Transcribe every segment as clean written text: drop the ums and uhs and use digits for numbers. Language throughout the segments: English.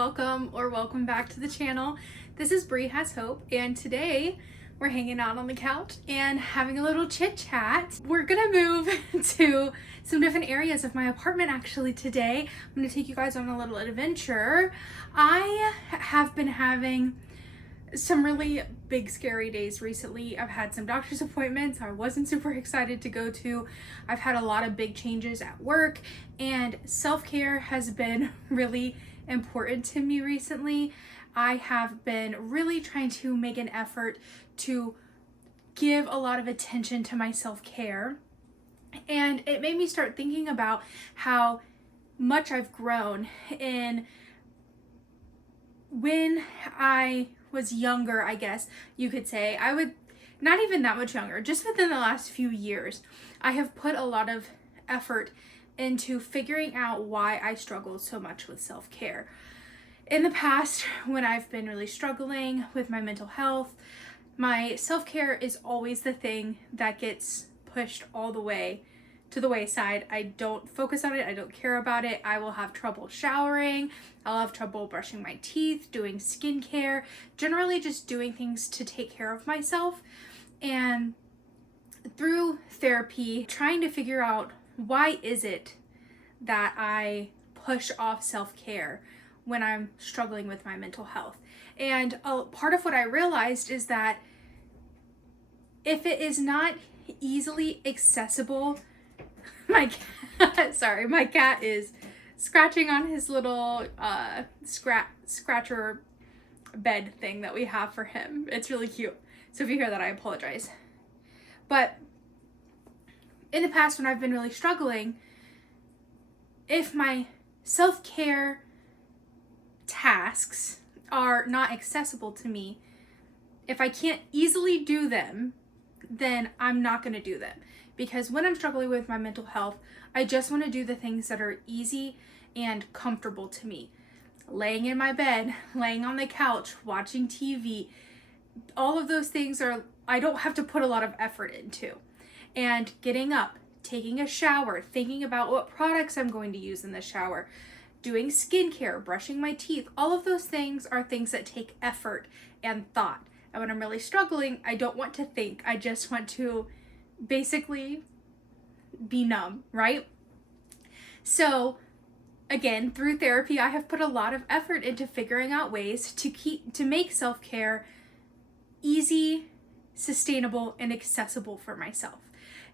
welcome back to the channel. This is Bree Has Hope, and today we're hanging out on the couch and having a little chit chat. We're gonna move to some different areas of my apartment actually today. I'm gonna take you guys on a little adventure. I have been having some really big scary days recently. I've had some doctor's appointments I wasn't super excited to go to. I've had a lot of big changes at work, and self-care has been really important to me recently. I have been really trying to make an effort to give a lot of attention to my self-care, and it made me start thinking about how much I've grown in when I was younger, I guess you could say. I would not even that much younger, just within the last few years, I have put a lot of effort into figuring out why I struggled so much with self-care. In the past, when I've been really struggling with my mental health, my self-care is always the thing that gets pushed all the way to the wayside. I don't focus on it. I don't care about it. I will have trouble showering. I'll have trouble brushing my teeth, doing skincare, generally just doing things to take care of myself. And through therapy, trying to figure out why is it that I push off self-care when I'm struggling with my mental health. And a part of what I realized is that if it is not easily accessible, my cat is scratching on his little scratcher bed thing that we have for him. It's really cute. So if you hear that, I apologize. But in the past, when I've been really struggling, if my self-care tasks are not accessible to me, if I can't easily do them, then I'm not going to do them. Because when I'm struggling with my mental health, I just want to do the things that are easy and comfortable to me. Laying in my bed, laying on the couch, watching TV, all of those things I don't have to put a lot of effort into. And getting up, taking a shower, thinking about what products I'm going to use in the shower, doing skincare, brushing my teeth, all of those things are things that take effort and thought. And when I'm really struggling, I don't want to think. I just want to basically be numb, right? So again, through therapy, I have put a lot of effort into figuring out ways to make self-care easy, sustainable, and accessible for myself.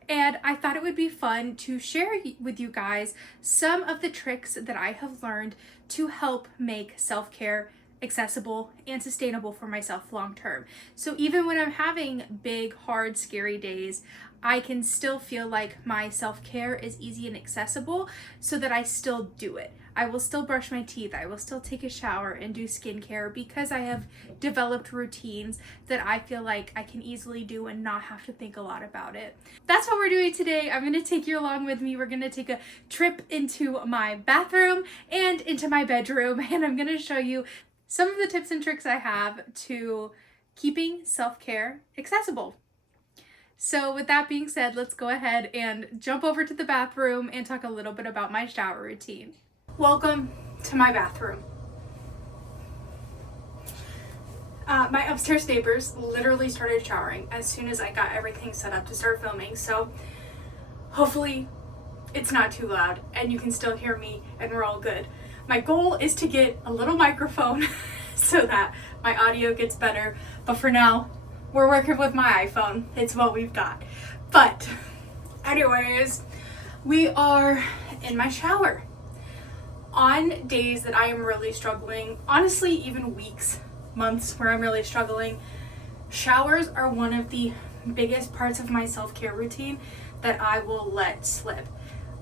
And I thought it would be fun to share with you guys some of the tricks that I have learned to help make self-care accessible and sustainable for myself long term. So even when I'm having big, hard, scary days, I can still feel like my self-care is easy and accessible so that I still do it. I will still brush my teeth. I will still take a shower and do skincare because I have developed routines that I feel like I can easily do and not have to think a lot about it. That's what we're doing today. I'm going to take you along with me. We're going to take a trip into my bathroom and into my bedroom, and I'm going to show you some of the tips and tricks I have to keeping self-care accessible. So with that being said, let's go ahead and jump over to the bathroom and talk a little bit about my shower routine. Welcome to my bathroom. My upstairs neighbors literally started showering as soon as I got everything set up to start filming, so hopefully it's not too loud and you can still hear me and we're all good. My goal is to get a little microphone so that my audio gets better, but for now, we're working with my iPhone. It's what we've got. But anyways, we are in my shower. On days that I am really struggling, honestly, even weeks, months where I'm really struggling, showers are one of the biggest parts of my self-care routine that I will let slip.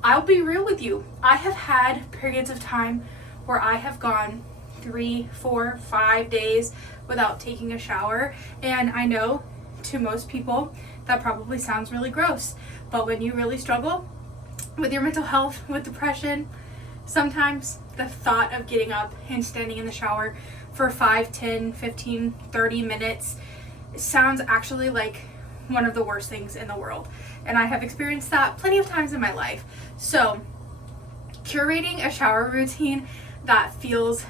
I'll be real with you. I have had periods of time where I have gone 3, 4, 5 days without taking a shower. And I know to most people that probably sounds really gross, but when you really struggle with your mental health, with depression, sometimes the thought of getting up and standing in the shower for 5, 10, 15, 30 minutes sounds actually like one of the worst things in the world. And I have experienced that plenty of times in my life. So curating a shower routine that feels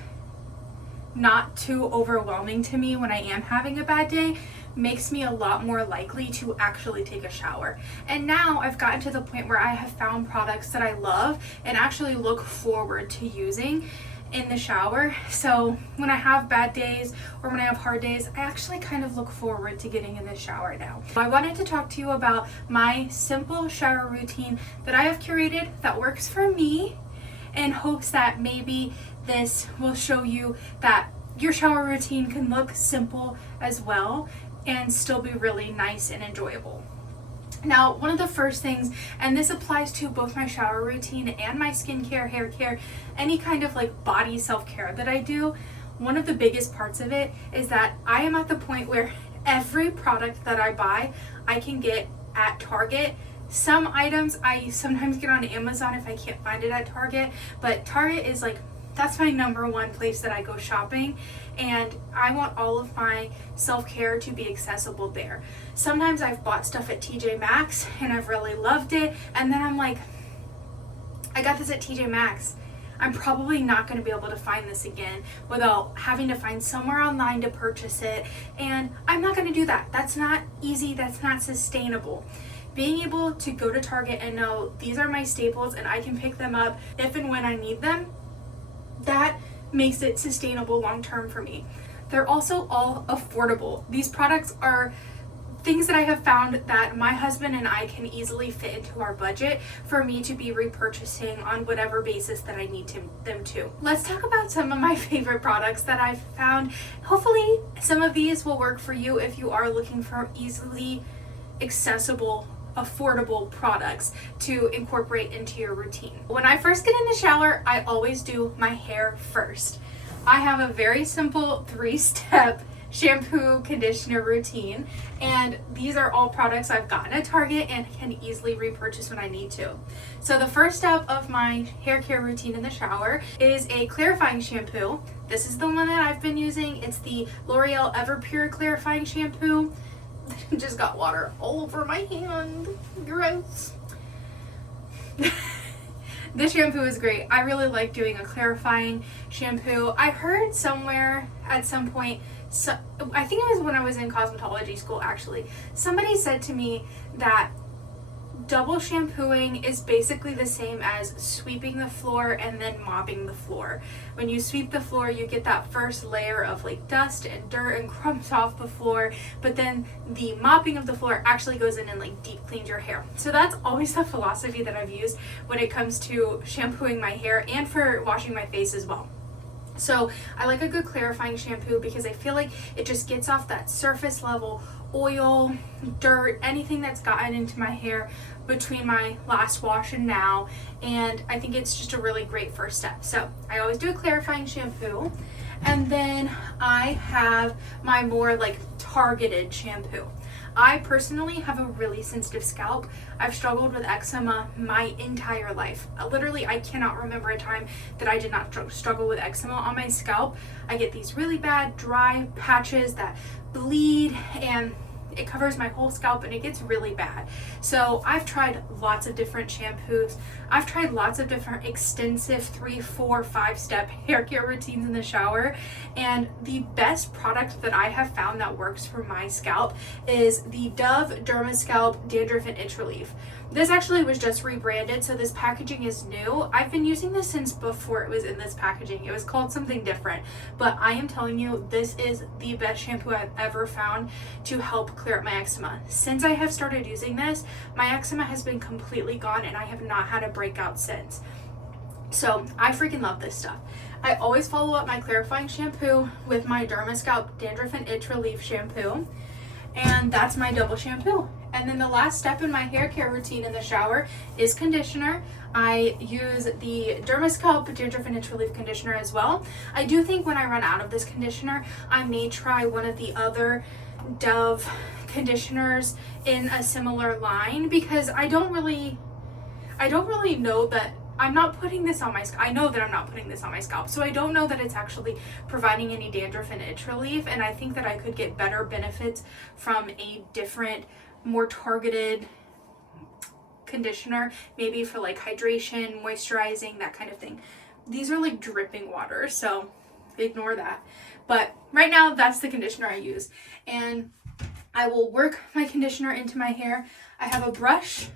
not too overwhelming to me when I am having a bad day makes me a lot more likely to actually take a shower. And now I've gotten to the point where I have found products that I love and actually look forward to using in the shower. So when I have bad days or when I have hard days, I actually kind of look forward to getting in the shower now. I wanted to talk to you about my simple shower routine that I have curated that works for me, in hopes that maybe this will show you that your shower routine can look simple as well and still be really nice and enjoyable. Now, one of the first things, and this applies to both my shower routine and my skincare, hair care, any kind of like body self-care that I do, one of the biggest parts of it is that I am at the point where every product that I buy, I can get at Target. Some items I sometimes get on Amazon if I can't find it at Target, but Target is like, that's my number one place that I go shopping, and I want all of my self-care to be accessible there. Sometimes I've bought stuff at TJ Maxx and I've really loved it, and then I'm like, I got this at TJ Maxx. I'm probably not going to be able to find this again without having to find somewhere online to purchase it, and I'm not going to do that. That's not easy, that's not sustainable. Being able to go to Target and know these are my staples and I can pick them up if and when I need them, that makes it sustainable long term for me. They're also all affordable. These products are things that I have found that my husband and I can easily fit into our budget for me to be repurchasing on whatever basis that I need them to. Let's talk about some of my favorite products that I've found. Hopefully some of these will work for you if you are looking for easily accessible, affordable products to incorporate into your routine. When I first get in the shower, I always do my hair first. I have a very simple 3-step shampoo conditioner routine, and these are all products I've gotten at Target and can easily repurchase when I need to. So the first step of my hair care routine in the shower is a clarifying shampoo. This is the one that I've been using. It's the L'Oreal Everpure clarifying shampoo. Just got water all over my hand. Gross. This shampoo is great. I really like doing a clarifying shampoo. I heard somewhere at some point, so I think it was when I was in cosmetology school actually, somebody said to me that double shampooing is basically the same as sweeping the floor and then mopping the floor. When you sweep the floor, you get that first layer of like dust and dirt and crumbs off the floor, but then the mopping of the floor actually goes in and like deep cleans your hair. So that's always the philosophy that I've used when it comes to shampooing my hair and for washing my face as well. So I like a good clarifying shampoo because I feel like it just gets off that surface level oil, dirt, anything that's gotten into my hair between my last wash and now, and I think it's just a really great first step. So I always do a clarifying shampoo, and then I have my more like targeted shampoo. I personally have a really sensitive scalp. I've struggled with eczema my entire life. Literally, I cannot remember a time that I did not struggle with eczema on my scalp. I get these really bad dry patches that bleed, and it covers my whole scalp and it gets really bad. So I've tried lots of different shampoos. I've tried lots of different extensive 3, 4, 5-step hair care routines in the shower. And the best product that I have found that works for my scalp is the Dove Derma Scalp Dandruff and Itch Relief. This actually was just rebranded, so this packaging is new. I've been using this since before it was in this packaging. It was called something different, but I am telling you, this is the best shampoo I've ever found to help clear up my eczema. Since I have started using this, my eczema has been completely gone and I have not had a breakout since. So I freaking love this stuff. I always follow up my clarifying shampoo with my Derma Scalp Dandruff and Itch Relief shampoo, and that's my double shampoo. And then the last step in my hair care routine in the shower is conditioner. I use the Derma Scalp Dandruff and Itch Relief conditioner as well. I do think when I run out of this conditioner, I may try one of the other Dove conditioners in a similar line, because I don't really know that I'm not putting this on my scalp. I know that I'm not putting this on my scalp, so I don't know that it's actually providing any dandruff and itch relief, and I think that I could get better benefits from a different, more targeted conditioner, maybe for like hydration, moisturizing, that kind of thing. These are like dripping water, so ignore that. But right now, that's the conditioner I use. And I will work my conditioner into my hair. I have a brush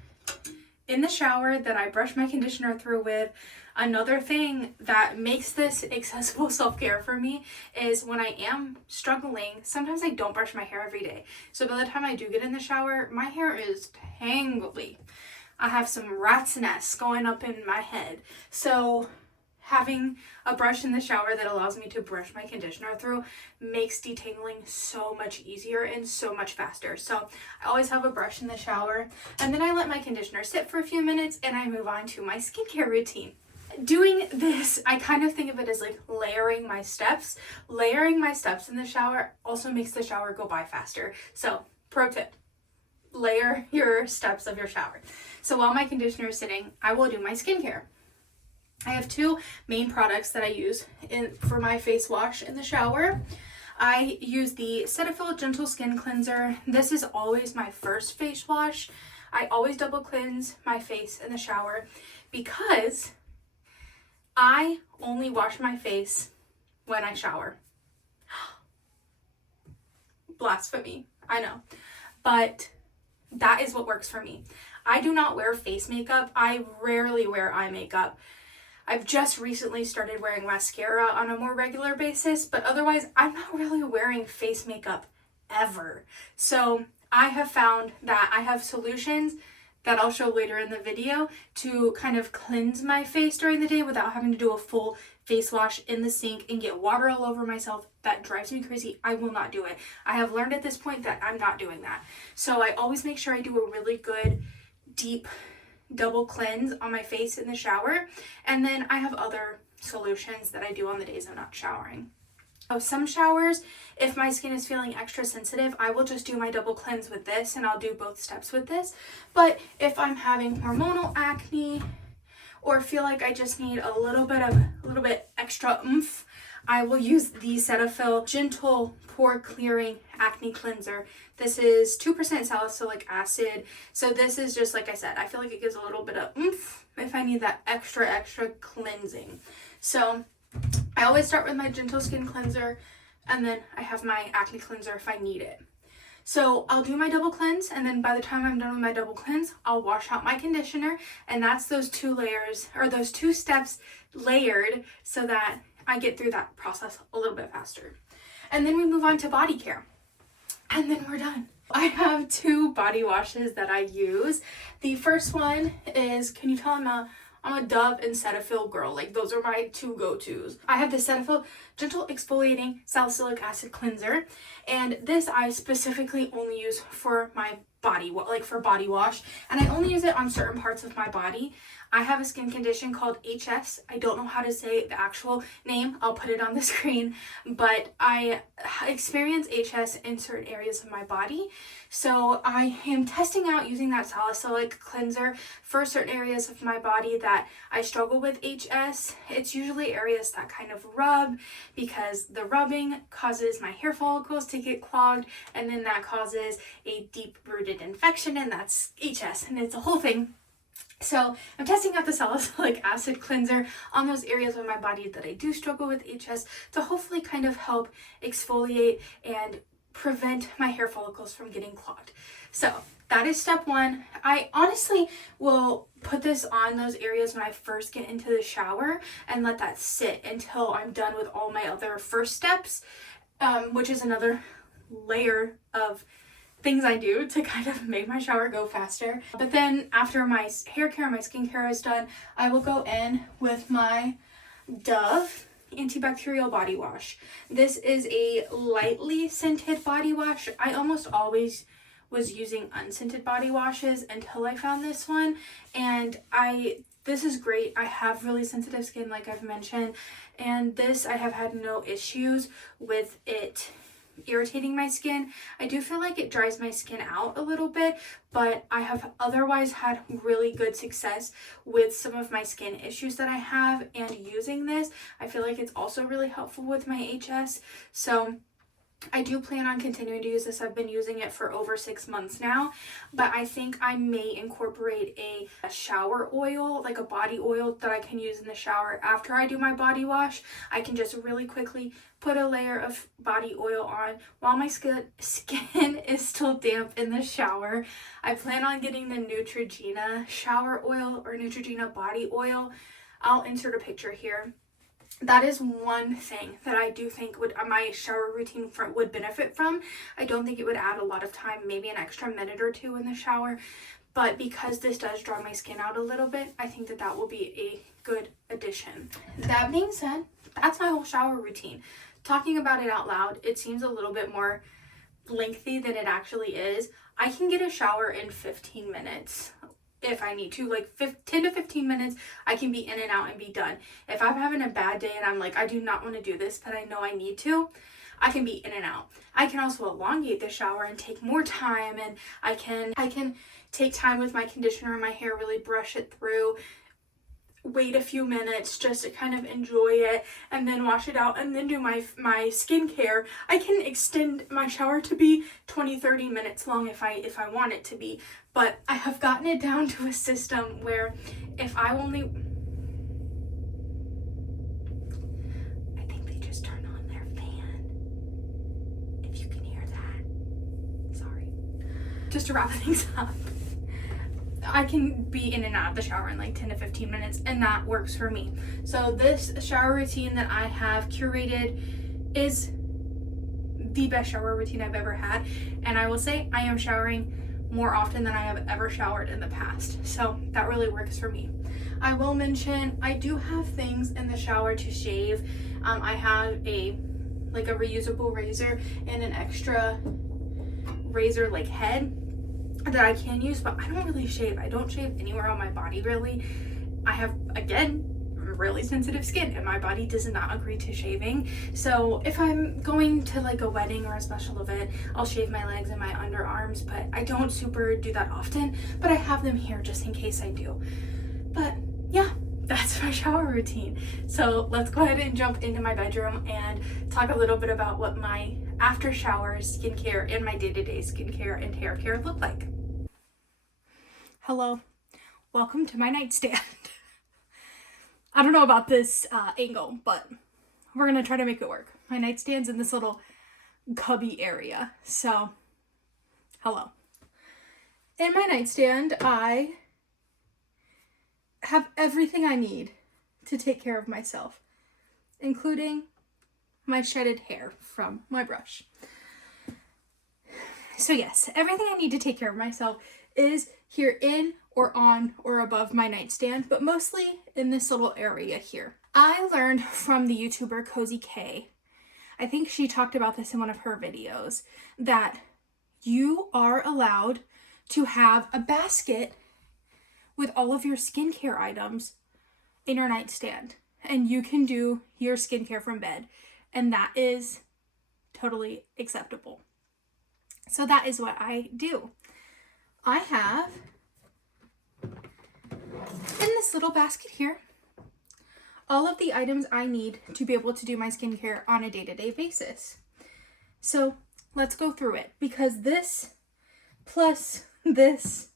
in the shower that I brush my conditioner through with. Another thing that makes this accessible self-care for me is when I am struggling, sometimes I don't brush my hair every day. So by the time I do get in the shower, my hair is tangly. I have some rat's nests going up in my head. So having a brush in the shower that allows me to brush my conditioner through makes detangling so much easier and so much faster. So I always have a brush in the shower, and then I let my conditioner sit for a few minutes and I move on to my skincare routine. Doing this, I kind of think of it as like layering my steps. Layering my steps in the shower also makes the shower go by faster. So, pro tip, layer your steps of your shower. So while my conditioner is sitting, I will do my skincare. I have two main products that I use for my face wash in the shower. I use the Cetaphil Gentle Skin Cleanser. This is always my first face wash. I always double cleanse my face in the shower because I only wash my face when I shower. Blasphemy, I know. But that is what works for me. I do not wear face makeup. I rarely wear eye makeup. I've just recently started wearing mascara on a more regular basis, but otherwise I'm not really wearing face makeup ever. So I have found that I have solutions that I'll show later in the video to kind of cleanse my face during the day without having to do a full face wash in the sink and get water all over myself. That drives me crazy. I will not do it. I have learned at this point that I'm not doing that. So I always make sure I do a really good, deep double cleanse on my face in the shower, and then I have other solutions that I do on the days I'm not showering. Oh, some showers, if my skin is feeling extra sensitive, I will just do my double cleanse with this, and I'll do both steps with this. But if I'm having hormonal acne or feel like I just need a little bit extra oomph, I will use the Cetaphil Gentle Pore Clearing Acne Cleanser. This is 2% salicylic acid. So this is just, like I said, I feel like it gives a little bit of oomph if I need that extra cleansing. So I always start with my Gentle Skin Cleanser, and then I have my acne cleanser if I need it. So I'll do my double cleanse, and then by the time I'm done with my double cleanse, I'll wash out my conditioner, and that's those two layers, or those two steps layered, so that I get through that process a little bit faster. And then we move on to body care. And then we're done. I have two body washes that I use. The first one is, can you tell I'm a Dove and Cetaphil girl. Like, those are my two go-tos. I have the Cetaphil Gentle Exfoliating Salicylic Acid Cleanser, and this I specifically only use for my body, like for body wash, and I only use it on certain parts of my body. I have a skin condition called HS. I don't know how to say the actual name. I'll put it on the screen, but I experience HS in certain areas of my body. So I am testing out using that salicylic cleanser for certain areas of my body that I struggle with HS. It's usually areas that kind of rub, because the rubbing causes my hair follicles to get clogged, and then that causes a deep-rooted infection, and that's HS, and it's a whole thing. So I'm testing out the salicylic acid cleanser on those areas of my body that I do struggle with HS to hopefully kind of help exfoliate and prevent my hair follicles from getting clogged. So that is step one. I honestly will put this on those areas when I first get into the shower and let that sit until I'm done with all my other first steps, which is another layer of things I do to kind of make my shower go faster. But then after my hair care, my skincare is done, I will go in with my Dove antibacterial body wash. This is a lightly scented body wash. I almost always was using unscented body washes until I found this one, and this is great. I have really sensitive skin, like I've mentioned, and this I have had no issues with it irritating my skin. I do feel like it dries my skin out a little bit, but I have otherwise had really good success with some of my skin issues that I have, and using this I feel like it's also really helpful with my HS. So I do plan on continuing to use this. I've been using it for over 6 months now, but I think I may incorporate a shower oil, like a body oil that I can use in the shower after I do my body wash. I can just really quickly put a layer of body oil on while my skin is still damp in the shower. I plan on getting the Neutrogena shower oil or Neutrogena body oil. I'll insert a picture here. That is one thing that I do think would my shower routine would benefit from. I don't think it would add a lot of time, maybe an extra minute or two in the shower, but because this does dry my skin out a little bit, I think that will be a good addition. That being said, that's my whole shower routine. Talking about it out loud, it seems a little bit more lengthy than it actually is. I can get a shower in 15 minutes. If I need to, like 10 to 15 minutes, I can be in and out and be done. If I'm having a bad day and I'm like, I do not want to do this, but I know I need to, I can be in and out. I can also elongate the shower and take more time, and I can take time with my conditioner and my hair, really brush it through, wait a few minutes just to kind of enjoy it, and then wash it out, and then do my skincare. I can extend my shower to be 20-30 minutes long if I want it to be, but I have gotten it down to a system where if I only, I think they just turned on their fan, if you can hear that, sorry. Just to wrap things up, I can be in and out of the shower in like 10 to 15 minutes, and that works for me. So this shower routine that I have curated is the best shower routine I've ever had, and I will say I am showering more often than I have ever showered in the past, so that really works for me. I will mention I do have things in the shower to shave. I have a reusable razor and an extra razor like head that I can use, but I don't really shave. I don't shave anywhere on my body really. I have, again, really sensitive skin and my body does not agree to shaving. So if I'm going to like a wedding or a special event, I'll shave my legs and my underarms, but I don't super do that often, but I have them here just in case I do. But yeah, that's my shower routine. So let's go ahead and jump into my bedroom and talk a little bit about what my after shower skincare and my day-to-day skincare and hair care look like. Hello, welcome to my nightstand. I don't know about this angle, but we're gonna try to make it work. My nightstand's in this little cubby area, so hello. In my nightstand, I have everything I need to take care of myself, including my shedded hair from my brush. So yes, everything I need to take care of myself is here in or on or above my nightstand, but mostly in this little area here. I learned from the YouTuber Cozy K, I think she talked about this in one of her videos, that you are allowed to have a basket with all of your skincare items in your nightstand, and you can do your skincare from bed, and that is totally acceptable. So that is what I do. I have in this little basket here all of the items I need to be able to do my skincare on a day-to-day basis. So let's go through it, because this plus this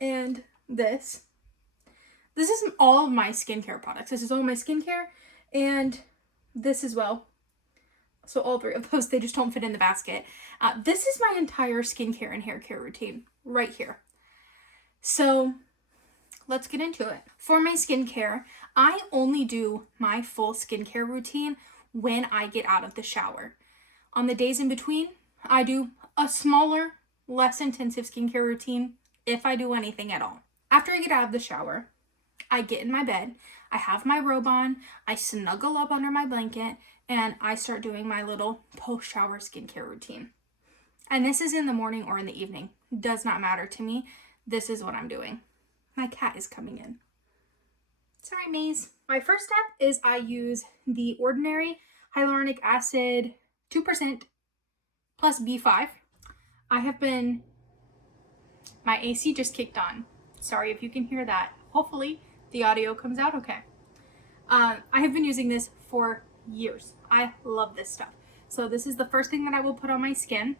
and this is all of my skincare products. This is all my skincare, and this as well. So all three of those, they just don't fit in the basket. This is my entire skincare and hair care routine right here. So let's get into it. For my skincare, I only do my full skincare routine when I get out of the shower. On the days in between, I do a smaller, less intensive skincare routine if I do anything at all. After I get out of the shower, I get in my bed, I have my robe on, I snuggle up under my blanket, and I start doing my little post-shower skincare routine. And this is in the morning or in the evening. Does not matter to me. This is what I'm doing. My cat is coming in. Sorry, Maze. My first step is I use the Ordinary Hyaluronic Acid 2% plus B5. My AC just kicked on. Sorry if you can hear that. Hopefully the audio comes out okay. I have been using this for years. I love this stuff. So this is the first thing that I will put on my skin.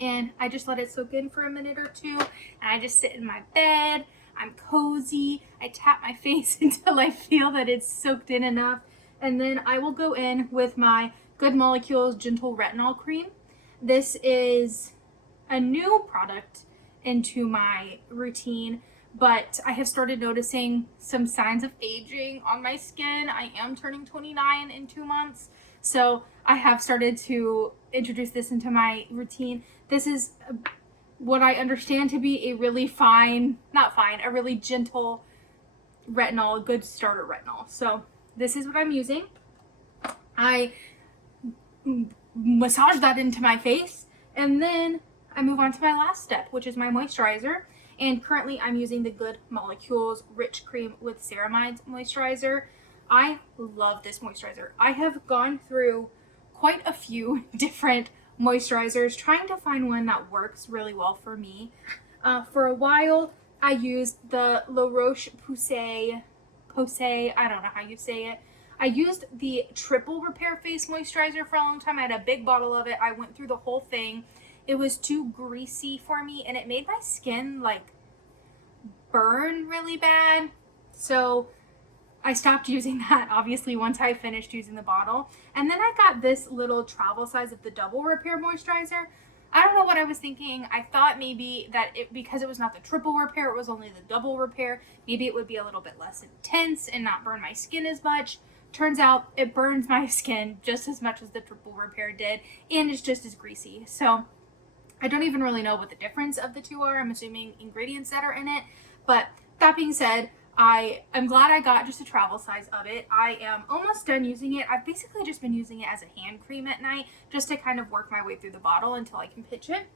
And I just let it soak in for a minute or two. And I just sit in my bed. I'm cozy. I tap my face until I feel that it's soaked in enough. And then I will go in with my Good Molecules Gentle Retinol Cream. This is a new product into my routine, but I have started noticing some signs of aging on my skin. I am turning 29 in 2 months, so I have started to introduce this into my routine. This is what I understand to be a really a really gentle retinol, a good starter retinol. So this is what I'm using. I massage that into my face, and then I move on to my last step, which is my moisturizer. And currently I'm using the Good Molecules Rich Cream with Ceramides moisturizer. I love this moisturizer. I have gone through quite a few different moisturizers trying to find one that works really well for me. For a while, I used the La Roche-Posay, I don't know how you say it. I used the Triple Repair Face Moisturizer for a long time. I had a big bottle of it. I went through the whole thing. It was too greasy for me, and it made my skin like burn really bad. So I stopped using that, obviously, once I finished using the bottle. And then I got this little travel size of the Double Repair Moisturizer. I don't know what I was thinking. I thought maybe that because it was not the triple repair, it was only the double repair, maybe it would be a little bit less intense and not burn my skin as much. Turns out it burns my skin just as much as the triple repair did, and it's just as greasy. So I don't even really know what the difference of the two are. I'm assuming ingredients that are in it. But that being said, I'm glad I got just a travel size of it. I am almost done using it. I've basically just been using it as a hand cream at night just to kind of work my way through the bottle until I can pitch it.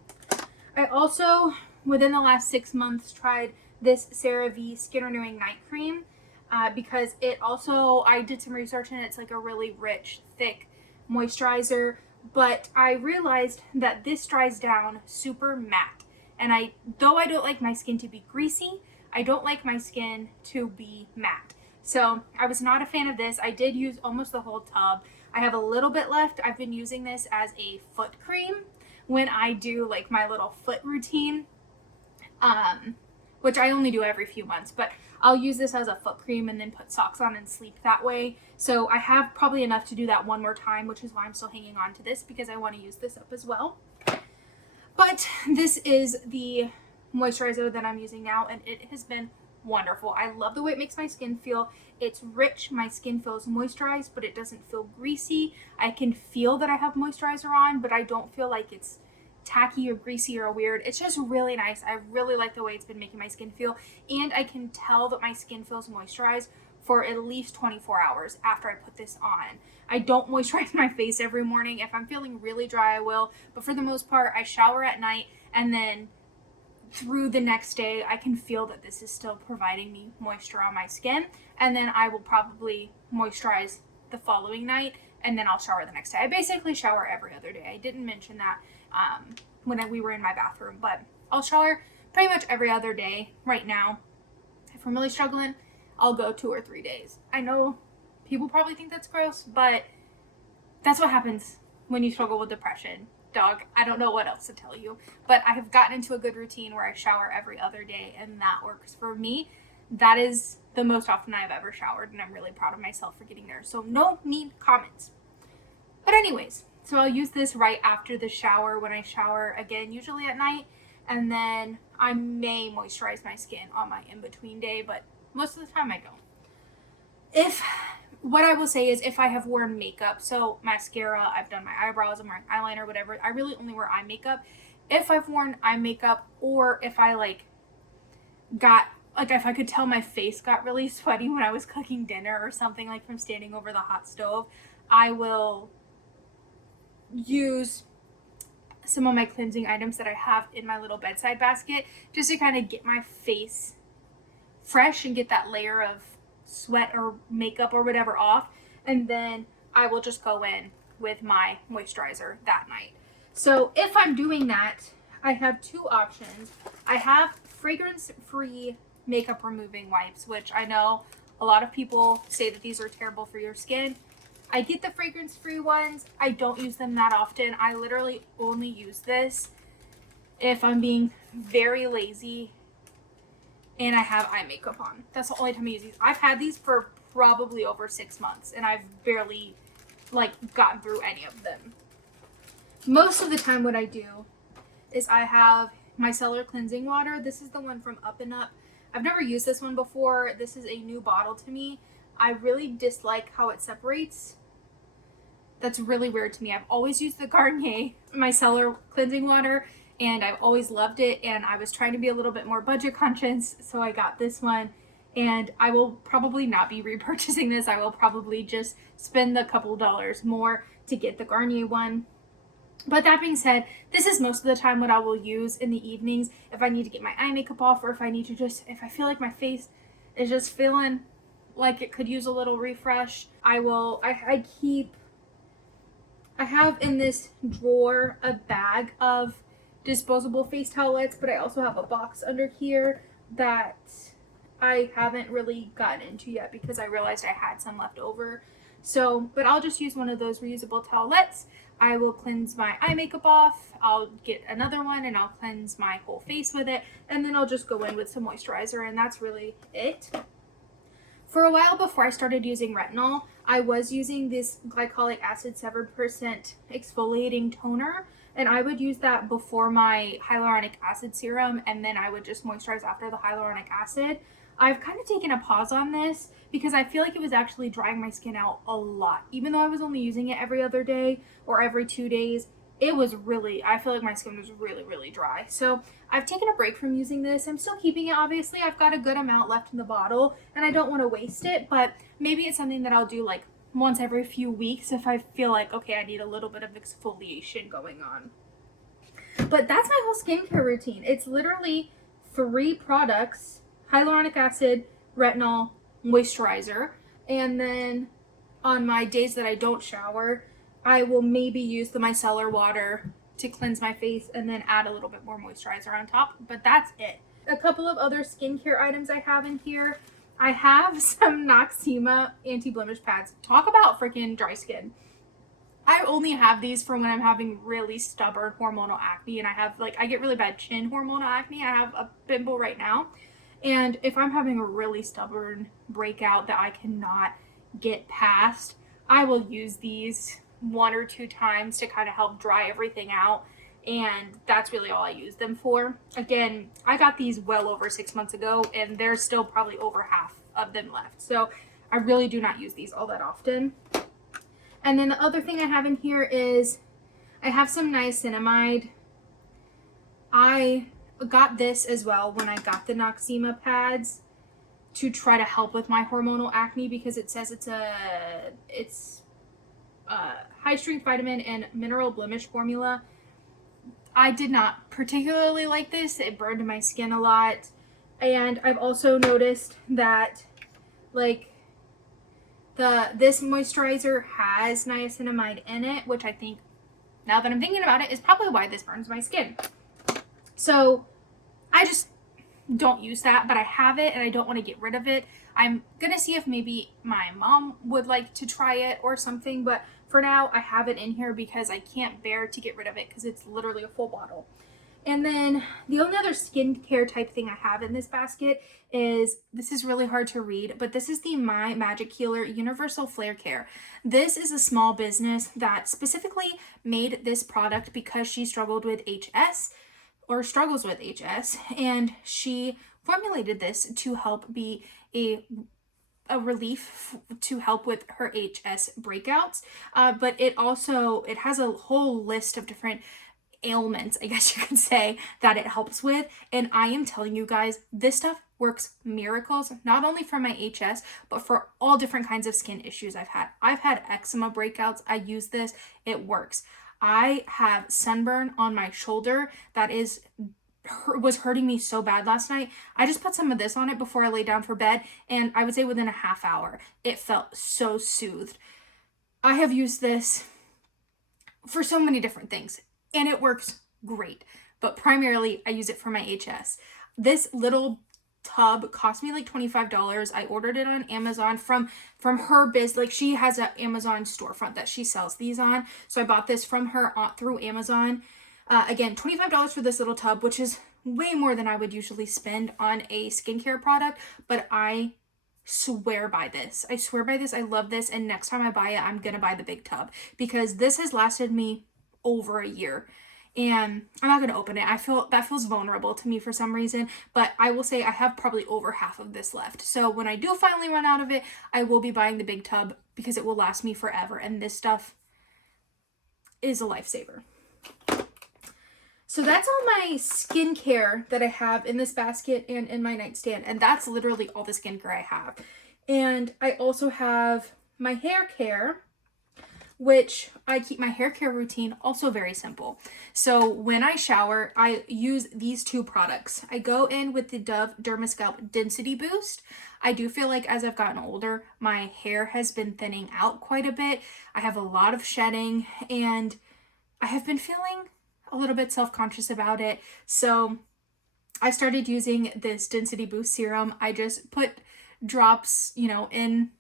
I also, within the last 6 months, tried this CeraVe Skin Renewing Night Cream because it also, I did some research and it's like a really rich, thick moisturizer, but I realized that this dries down super matte. And though I don't like my skin to be greasy, I don't like my skin to be matte. So I was not a fan of this. I did use almost the whole tub. I have a little bit left. I've been using this as a foot cream when I do like my little foot routine, which I only do every few months, but I'll use this as a foot cream and then put socks on and sleep that way. So I have probably enough to do that one more time, which is why I'm still hanging on to this because I want to use this up as well. But this is the moisturizer that I'm using now, and it has been wonderful. I love the way it makes my skin feel. It's rich. My skin feels moisturized, but it doesn't feel greasy. I can feel that I have moisturizer on, but I don't feel like it's tacky or greasy or weird. It's just really nice. I really like the way it's been making my skin feel, and I can tell that my skin feels moisturized for at least 24 hours after I put this on. I don't moisturize my face every morning. If I'm feeling really dry, I will, but for the most part, I shower at night, and then through the next day, I can feel that this is still providing me moisture on my skin, and then I will probably moisturize the following night, and then I'll shower the next day. I basically shower every other day. I didn't mention that when we were in my bathroom, but I'll shower pretty much every other day right now. If I'm really struggling, I'll go 2 or 3 days. I know people probably think that's gross, but that's what happens when you struggle with depression. Dog, I don't know what else to tell you, but I have gotten into a good routine where I shower every other day, and that works for me. That is the most often I've ever showered, and I'm really proud of myself for getting there. So no mean comments. But anyways, so I'll use this right after the shower when I shower again, usually at night, and then I may moisturize my skin on my in-between day, but most of the time I don't. What I will say is if I have worn makeup, so mascara, I've done my eyebrows, I'm wearing eyeliner, whatever, I really only wear eye makeup. If I've worn eye makeup, or if I if I could tell my face got really sweaty when I was cooking dinner or something, like from standing over the hot stove, I will use some of my cleansing items that I have in my little bedside basket just to kind of get my face fresh and get that layer of sweat or makeup or whatever off, and then I will just go in with my moisturizer that night. So if I'm doing that, I have 2 options. I have fragrance-free makeup removing wipes, which I know a lot of people say that these are terrible for your skin. I get the fragrance-free ones. I don't use them that often. I literally only use this if I'm being very lazy and I have eye makeup on. That's the only time I use these. I've had these for probably over 6 months, and I've barely, like, gotten through any of them. Most of the time what I do is I have my Cellar Cleansing Water. This is the one from Up and Up. I've never used this one before. This is a new bottle to me. I really dislike how it separates. That's really weird to me. I've always used the Garnier, my Cellar Cleansing Water, and I've always loved it, and I was trying to be a little bit more budget conscious, so I got this one, and I will probably not be repurchasing this. I will probably just spend a couple dollars more to get the Garnier one. But that being said, this is most of the time what I will use in the evenings if I need to get my eye makeup off, or if I need to just, if I feel like my face is just feeling like it could use a little refresh. I have in this drawer a bag of disposable face towelettes, but I also have a box under here that I haven't really gotten into yet because I realized I had some left over. So, but I'll just use one of those reusable towelettes. I will cleanse my eye makeup off. I'll get another one and I'll cleanse my whole face with it. And then I'll just go in with some moisturizer, and that's really it. For a while before I started using retinol, I was using this glycolic acid 7% exfoliating toner, and I would use that before my hyaluronic acid serum, and then I would just moisturize after the hyaluronic acid. I've kind of taken a pause on this because I feel like it was actually drying my skin out a lot. Even though I was only using it every other day or every 2 days, it was really, I feel like my skin was really, really dry. So I've taken a break from using this. I'm still keeping it, obviously. I've got a good amount left in the bottle, and I don't want to waste it, but maybe it's something that I'll do like once every few weeks if I feel like, okay, I need a little bit of exfoliation going on. But that's my whole skincare routine. It's literally 3 products: hyaluronic acid, retinol, moisturizer. And then on my days that I don't shower, I will maybe use the micellar water to cleanse my face and then add a little bit more moisturizer on top. But that's it. A couple of other skincare items I have in here. I have some Noxzema anti-blemish pads. Talk about freaking dry skin. I only have these for when I'm having really stubborn hormonal acne, and I get really bad chin hormonal acne. I have a pimple right now. And if I'm having a really stubborn breakout that I cannot get past, I will use these 1 or 2 times to kind of help dry everything out. And that's really all I use them for. Again, I got these well over 6 months ago, and there's still probably over half of them left. So I really do not use these all that often. And then the other thing I have in here is I have some niacinamide. I got this as well when I got the Noxzema pads to try to help with my hormonal acne, because it says it's high strength vitamin and mineral blemish formula. I did not particularly like this. It burned my skin a lot. And I've also noticed that this moisturizer has niacinamide in it, which I think, now that I'm thinking about it, is probably why this burns my skin. So I just don't use that, but I have it and I don't want to get rid of it. I'm gonna see if maybe my mom would like to try it or something, but for now I have it in here because I can't bear to get rid of it because it's literally a full bottle. And then the only other skincare type thing I have in this basket is, this is really hard to read, but this is the My Magic Healer Universal Flare Care. This is a small business that specifically made this product because she struggled with HS, or struggles with HS, and she formulated this to help be a relief to help with her HS breakouts. But it has a whole list of different ailments, I guess you could say, that it helps with. And I am telling you guys, this stuff works miracles, not only for my HS, but for all different kinds of skin issues I've had. I've had eczema breakouts. I use this. It works. I have sunburn on my shoulder that was hurting me so bad last night. I just put some of this on it before I lay down for bed, and I would say within a half hour, it felt so soothed. I have used this for so many different things, and it works great. But primarily, I use it for my HS. This little tub cost me like $25. I ordered it on Amazon from her biz. Like, she has an Amazon storefront that she sells these on. So I bought this from her through Amazon. Again, $25 for this little tub, which is way more than I would usually spend on a skincare product, but I swear by this. I swear by this. I love this. And next time I buy it, I'm going to buy the big tub because this has lasted me over a year. And I'm not going to open it. I feel that feels vulnerable to me for some reason, but I will say I have probably over half of this left. So when I do finally run out of it, I will be buying the big tub because it will last me forever. And this stuff is a lifesaver. So that's all my skincare that I have in this basket and in my nightstand. And that's literally all the skincare I have. And I also have my hair care, which I keep my hair care routine also very simple. So when I shower, I use these two products. I go in with the Dove Dermascalp Density Boost. I do feel like as I've gotten older, my hair has been thinning out quite a bit. I have a lot of shedding and I have been feeling a little bit self-conscious about it. So I started using this Density Boost serum. I just put drops, in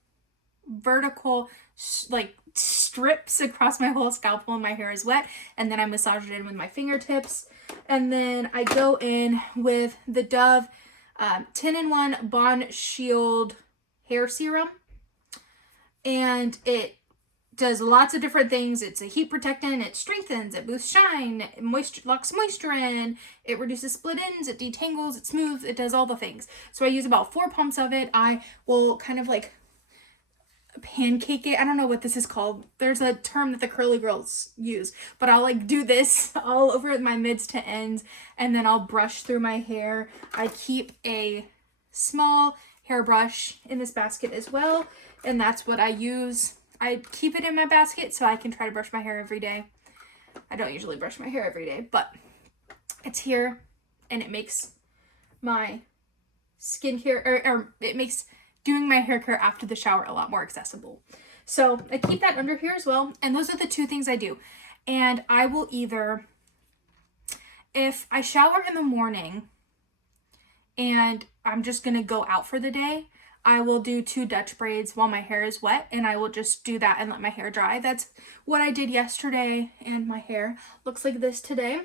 vertical like strips across my whole scalp when my hair is wet, and then I massage it in with my fingertips. And then I go in with the Dove 10-in-1 Bond Shield hair serum, and it does lots of different things. It's a heat protectant, it strengthens, it boosts shine, it locks moisture in, it reduces split ends, it detangles, it smooths, it does all the things. So I use about 4 pumps of it. I will kind of like pancake it. I don't know what this is called. There's a term that the curly girls use, but I'll like do this all over my mids to ends, and then I'll brush through my hair. I keep a small hairbrush in this basket as well, and that's what I use. I keep it in my basket so I can try to brush my hair every day. I don't usually brush my hair every day, but it's here, and it makes my skincare, or it makes doing my hair care after the shower a lot more accessible. So I keep that under here as well. And those are the two things I do. And I will either, if I shower in the morning and I'm just going to go out for the day, I will do 2 Dutch braids while my hair is wet, and I will just do that and let my hair dry. That's what I did yesterday, and my hair looks like this today.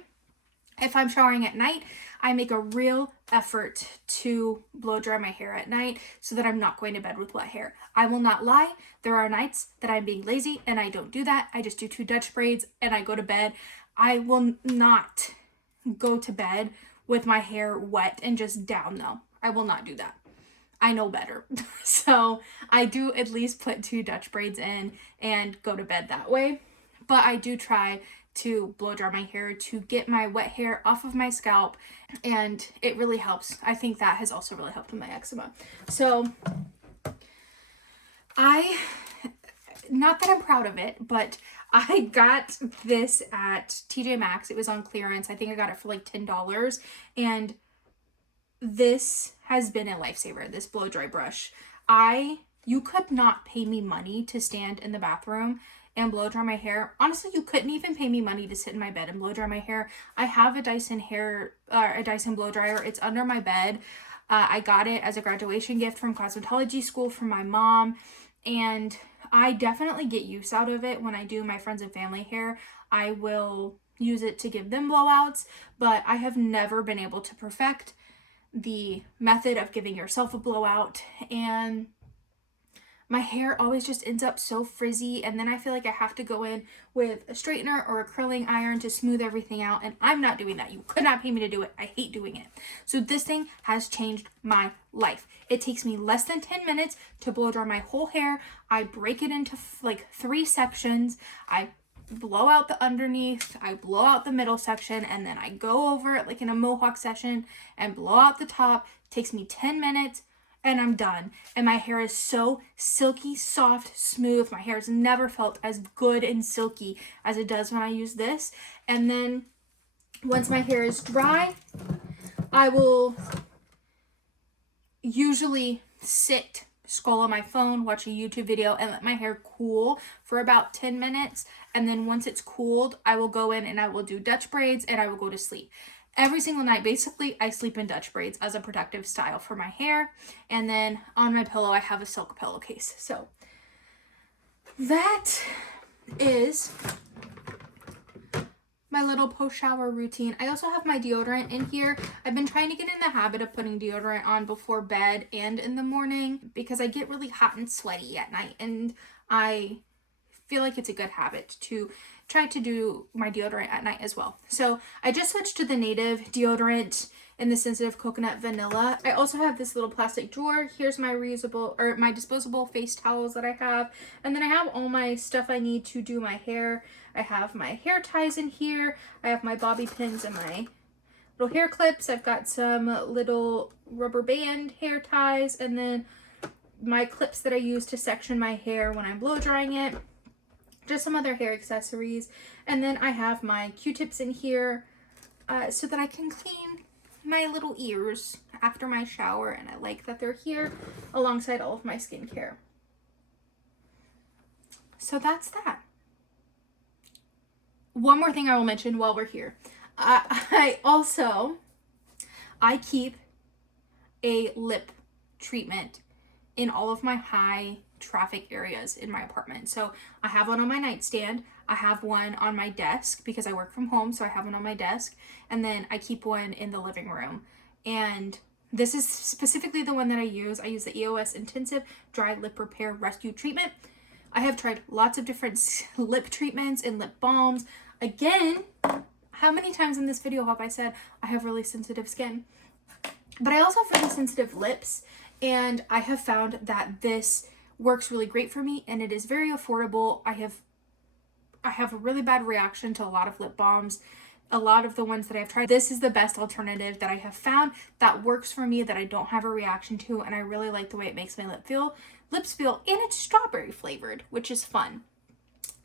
If I'm showering at night, I make a real effort to blow dry my hair at night so that I'm not going to bed with wet hair. I will not lie. There are nights that I'm being lazy and I don't do that. I just do 2 Dutch braids and I go to bed. I will not go to bed with my hair wet and just down though. I will not do that. I know better. So I do at least put 2 Dutch braids in and go to bed that way. But I do try to blow dry my hair to get my wet hair off of my scalp, and it really helps. I think that has also really helped with my eczema. So not that I'm proud of it, but I got this at TJ Maxx. It was on clearance. I think I got it for like $10, and this has been a lifesaver, this blow dry brush. You could not pay me money to stand in the bathroom and blow dry my hair. Honestly, you couldn't even pay me money to sit in my bed and blow dry my hair. I have a Dyson blow dryer. It's under my bed. I got it as a graduation gift from cosmetology school from my mom, and I definitely get use out of it when I do my friends and family hair. I will use it to give them blowouts, but I have never been able to perfect the method of giving yourself a blowout, and my hair always just ends up so frizzy, and then I feel like I have to go in with a straightener or a curling iron to smooth everything out, and I'm not doing that. You could not pay me to do it. I hate doing it. So this thing has changed my life. It takes me less than 10 minutes to blow dry my whole hair. I break it into like 3 sections. I blow out the underneath, I blow out the middle section, and then I go over it like in a mohawk session and blow out the top. It takes me 10 minutes. And I'm done. And my hair is so silky, soft, smooth. My hair has never felt as good and silky as it does when I use this. And then once my hair is dry, I will usually scroll on my phone, watch a YouTube video, and let my hair cool for about 10 minutes. And then once it's cooled, I will go in and I will do Dutch braids and I will go to sleep. every single night, basically, I sleep in Dutch braids as a protective style for my hair. And then on my pillow, I have a silk pillowcase. So that is my little post-shower routine. I also have my deodorant in here. I've been trying to get in the habit of putting deodorant on before bed and in the morning because I get really hot and sweaty at night, and I feel like it's a good habit to try to do my deodorant at night as well. So I just switched to the Native deodorant in the Sensitive Coconut Vanilla. I also have this little plastic drawer. Here's my reusable or my disposable face towels that I have. And then I have all my stuff I need to do my hair. I have my hair ties in here. I have my bobby pins and my little hair clips. I've got some little rubber band hair ties, and then my clips that I use to section my hair when I'm blow drying it. Just some other hair accessories. And then I have my Q-tips in here so that I can clean my little ears after my shower, and I like that they're here alongside all of my skincare. So that's that. One more thing I will mention while we're here. I keep a lip treatment in all of my high traffic areas in my apartment. So I have one on my nightstand. I have one on my desk because I work from home, so I have one on my desk. And then I keep one in the living room. And this is specifically the one that I use. I use the EOS Intensive Dry Lip Repair Rescue Treatment. I have tried lots of different lip treatments and lip balms. Again, how many times in this video have I said I have really sensitive skin? But I also have really sensitive lips, and I have found that this works really great for me, and it is very affordable. I have a really bad reaction to a lot of lip balms. A lot of the ones that I've tried, this is the best alternative that I have found that works for me, that I don't have a reaction to, and I really like the way it makes my lips feel, and it's strawberry flavored, which is fun.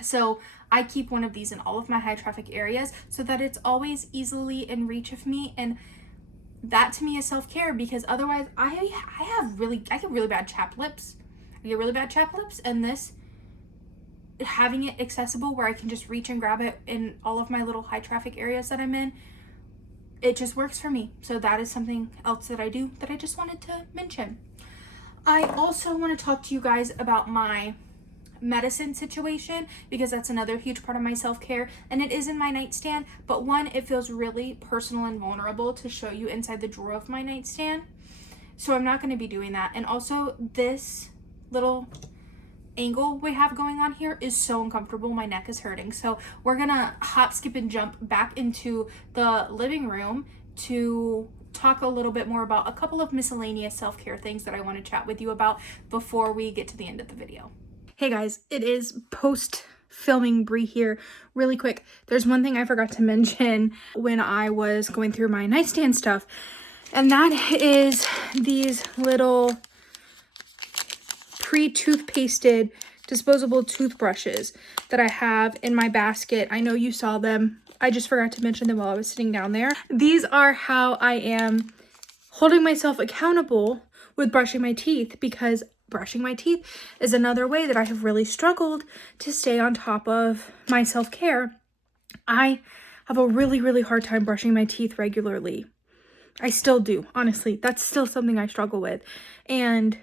So I keep one of these in all of my high traffic areas so that it's always easily in reach of me, and that to me is self-care, because otherwise I get really bad chapped lips. And this, having it accessible where I can just reach and grab it in all of my little high traffic areas that I'm in, it just works for me. So that is something else that I do that I just wanted to mention. I also want to talk to you guys about my medicine situation, because that's another huge part of my self-care, and it is in my nightstand, but one, it feels really personal and vulnerable to show you inside the drawer of my nightstand, so I'm not going to be doing that. And also, this little angle we have going on here is so uncomfortable. My neck is hurting, so we're gonna hop, skip, and jump back into the living room to talk a little bit more about a couple of miscellaneous self-care things that I want to chat with you about before we get to the end of the video. Hey guys, it is post filming Brie here. Really quick, there's one thing I forgot to mention when I was going through my nightstand stuff, and that is these little pre-toothpasted disposable toothbrushes that I have in my basket. I know you saw them. I just forgot to mention them while I was sitting down there. These are how I am holding myself accountable with brushing my teeth, because brushing my teeth is another way that I have really struggled to stay on top of my self-care. I have a really hard time brushing my teeth regularly. I still do, honestly. That's still something I struggle with. And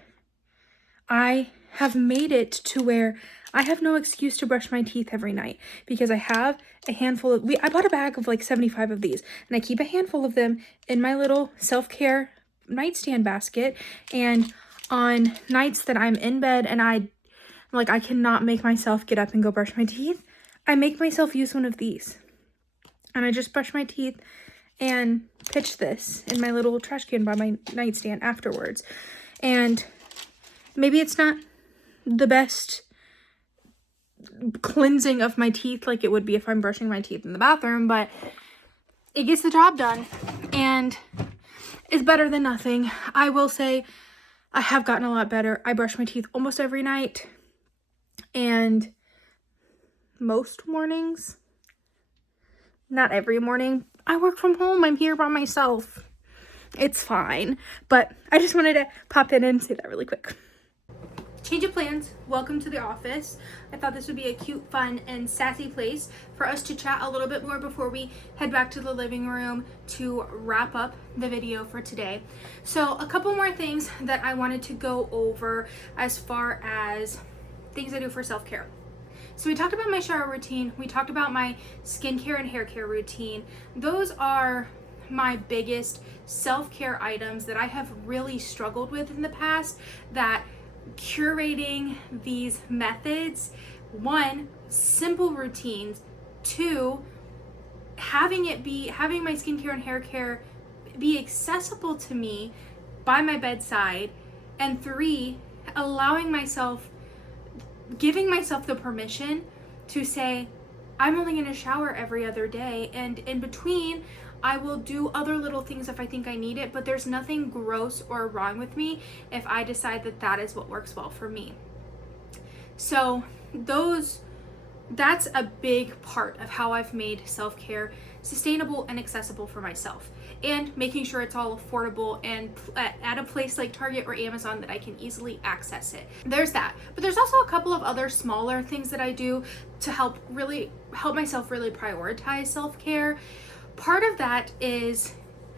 I have made it to where I have no excuse to brush my teeth every night, because I have a handful of, I bought a bag of like 75 of these, and I keep a handful of them in my little self-care nightstand basket. And on nights that I'm in bed and I cannot make myself get up and go brush my teeth, I make myself use one of these. And I just brush my teeth and pitch this in my little trash can by my nightstand afterwards. And maybe it's not the best cleansing of my teeth like it would be if I'm brushing my teeth in the bathroom, but it gets the job done, and it's better than nothing. I will say I have gotten a lot better. I brush my teeth almost every night, and most mornings, not every morning. I work from home. I'm here by myself. It's fine, but I just wanted to pop in and say that really quick. Change of plans. Welcome to the office. I thought this would be a cute, fun, and sassy place for us to chat a little bit more before we head back to the living room to wrap up the video for today. So a couple more things that I wanted to go over as far as things I do for self-care. So we talked about my shower routine. We talked about my skincare and hair care routine. Those are my biggest self-care items that I have really struggled with in the past, that curating these methods, one, simple routines, two, having my skincare and hair care be accessible to me by my bedside, and three, giving myself the permission to say, I'm only going to shower every other day, and in between I will do other little things if I think I need it, but there's nothing gross or wrong with me if I decide that that is what works well for me. So that's a big part of how I've made self-care sustainable and accessible for myself, and making sure it's all affordable and at a place like Target or Amazon that I can easily access it. There's that. But there's also a couple of other smaller things that I do to help myself really prioritize self-care. Part of that is,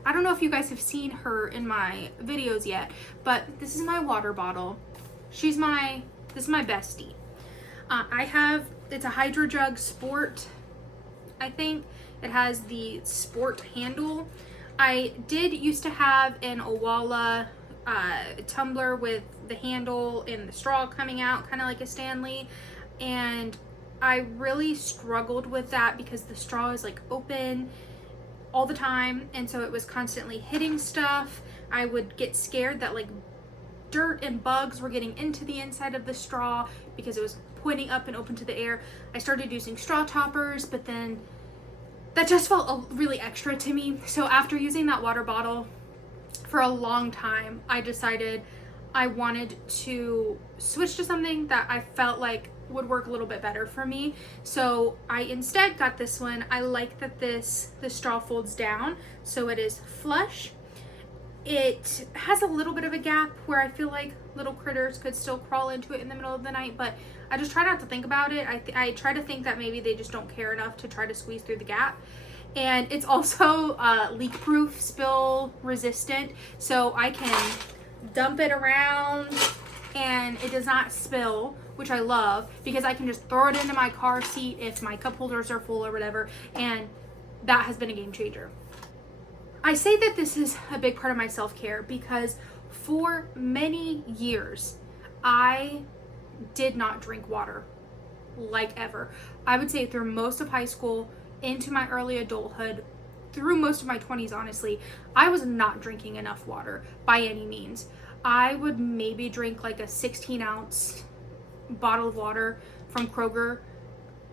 I don't know if you guys have seen her in my videos yet, but this is my water bottle. This is my bestie. It's a Hydro Jug Sport, I think. It has the sport handle. I did used to have an Owala tumbler with the handle and the straw coming out, kind of like a Stanley, and I really struggled with that because the straw is like open all the time, and so it was constantly hitting stuff. I would get scared that like dirt and bugs were getting into the inside of the straw because it was pointing up and open to the air. I started using straw toppers, but then that just felt really extra to me. So after using that water bottle for a long time, I decided I wanted to switch to something that I felt like would work a little bit better for me. So I instead got this one. I like that the straw folds down, so it is flush. It has a little bit of a gap where I feel like little critters could still crawl into it in the middle of the night, but I just try not to think about it. I try to think that maybe they just don't care enough to try to squeeze through the gap. And it's also leak proof, spill resistant, so I can dump it around and it does not spill, which I love, because I can just throw it into my car seat if my cup holders are full or whatever, and that has been a game changer. I say that this is a big part of my self-care because for many years I did not drink water like ever. I would say through most of high school, into my early adulthood, through most of my 20s, honestly, I was not drinking enough water by any means. I would maybe drink like a 16-ounce bottle of water from Kroger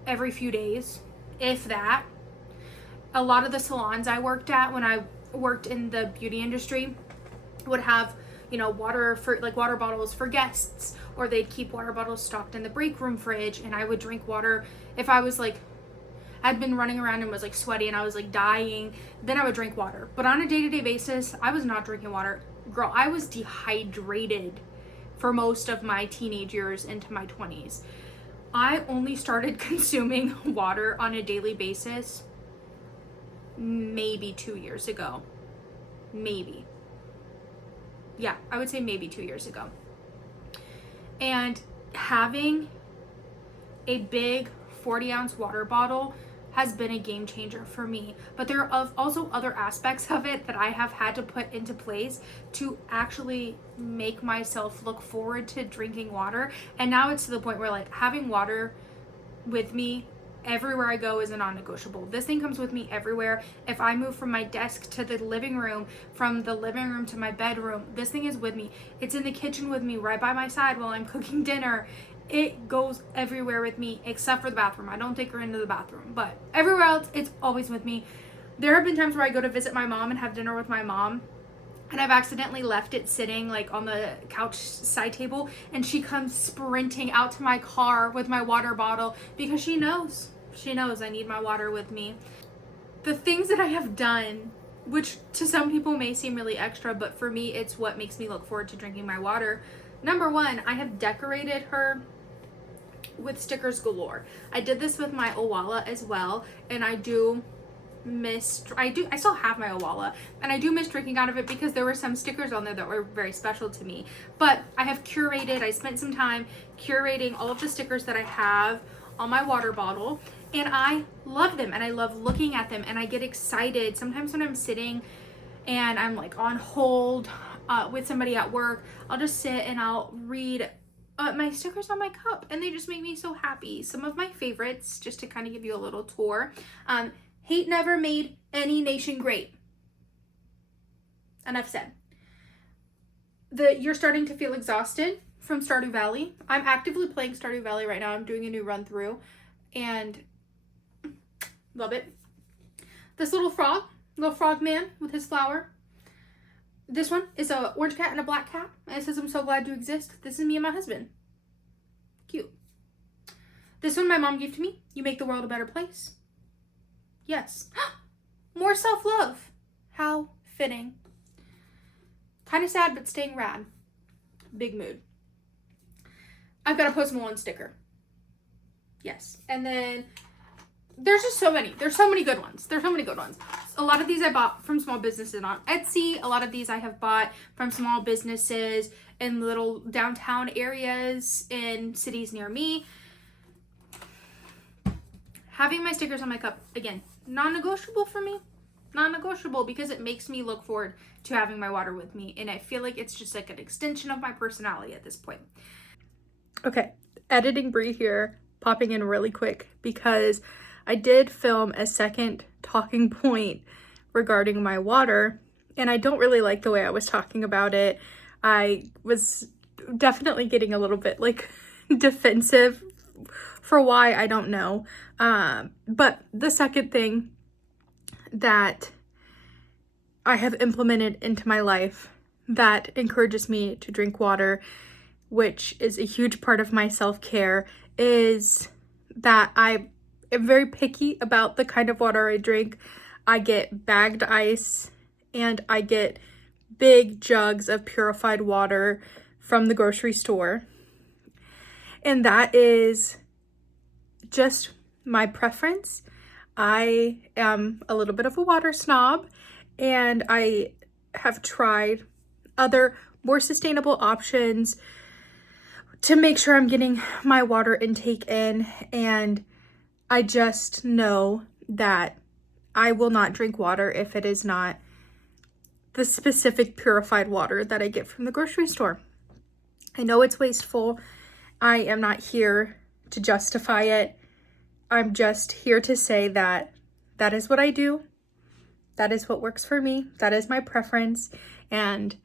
every few days, if that. A lot of the salons I worked at when I worked in the beauty industry would have, water bottles for guests, or they'd keep water bottles stocked in the break room fridge, and I would drink water if I was like, I'd been running around and was like sweaty and I was like dying, then I would drink water. But on a day-to-day basis, I was not drinking water. Girl, I was dehydrated for most of my teenage years into my 20s. I only started consuming water on a daily basis maybe 2 years ago. Maybe. Yeah, I would say maybe 2 years ago. And having a big 40-ounce water bottle has been a game changer for me. But there are also other aspects of it that I have had to put into place to actually make myself look forward to drinking water. And now it's to the point where like having water with me everywhere I go is a non-negotiable. This thing comes with me everywhere. If I move from my desk to the living room, from the living room to my bedroom, this thing is with me. It's in the kitchen with me, right by my side while I'm cooking dinner. It goes everywhere with me except for the bathroom. I don't take her into the bathroom, but everywhere else, it's always with me. There have been times where I go to visit my mom and have dinner with my mom, and I've accidentally left it sitting like on the couch side table, and she comes sprinting out to my car with my water bottle because she knows I need my water with me. The things that I have done, which to some people may seem really extra, but for me it's what makes me look forward to drinking my water. Number one, I have decorated her with stickers galore. I did this with my Owala as well, and I still have my Owala, and I do miss drinking out of it because there were some stickers on there that were very special to me. But I spent some time curating all of the stickers that I have on my water bottle, and I love them, and I love looking at them, and I get excited sometimes when I'm sitting and I'm like on hold with somebody at work. I'll just sit and I'll read my stickers on my cup, and they just make me so happy. Some of my favorites, just to kind of give you a little tour. Hate never made any nation great. Enough said. You're starting to feel exhausted from Stardew Valley. I'm actively playing Stardew Valley right now. I'm doing a new run through, and love it. This little frog man with his flower. This one is a orange cat and a black cat. And it says, "I'm so glad you exist. This is me and my husband." Cute. This one my mom gave to me. "You make the world a better place." Yes. More self-love. How fitting. Kind of sad, but staying rad. Big mood. I've got a Post Malone sticker. Yes. And then there's just so many. There's so many good ones. A lot of these I bought from small businesses on Etsy. A lot of these I have bought from small businesses in little downtown areas in cities near me. Having my stickers on my cup, again, non-negotiable for me. Non-negotiable because it makes me look forward to having my water with me. And I feel like it's just like an extension of my personality at this point. Okay, editing Brie here, popping in really quick because I did film a second talking point regarding my water, and I don't really like the way I was talking about it. I was definitely getting a little bit like defensive for why, I don't know. But the second thing that I have implemented into my life that encourages me to drink water, which is a huge part of my self-care, is that I am very picky about the kind of water I drink. I get bagged ice and I get big jugs of purified water from the grocery store. And that is just my preference. I am a little bit of a water snob, and I have tried other more sustainable options to make sure I'm getting my water intake in, and I just know that I will not drink water if it is not the specific purified water that I get from the grocery store. I know it's wasteful. I am not here to justify it. I'm just here to say that that is what I do. That is what works for me. That is my preference. And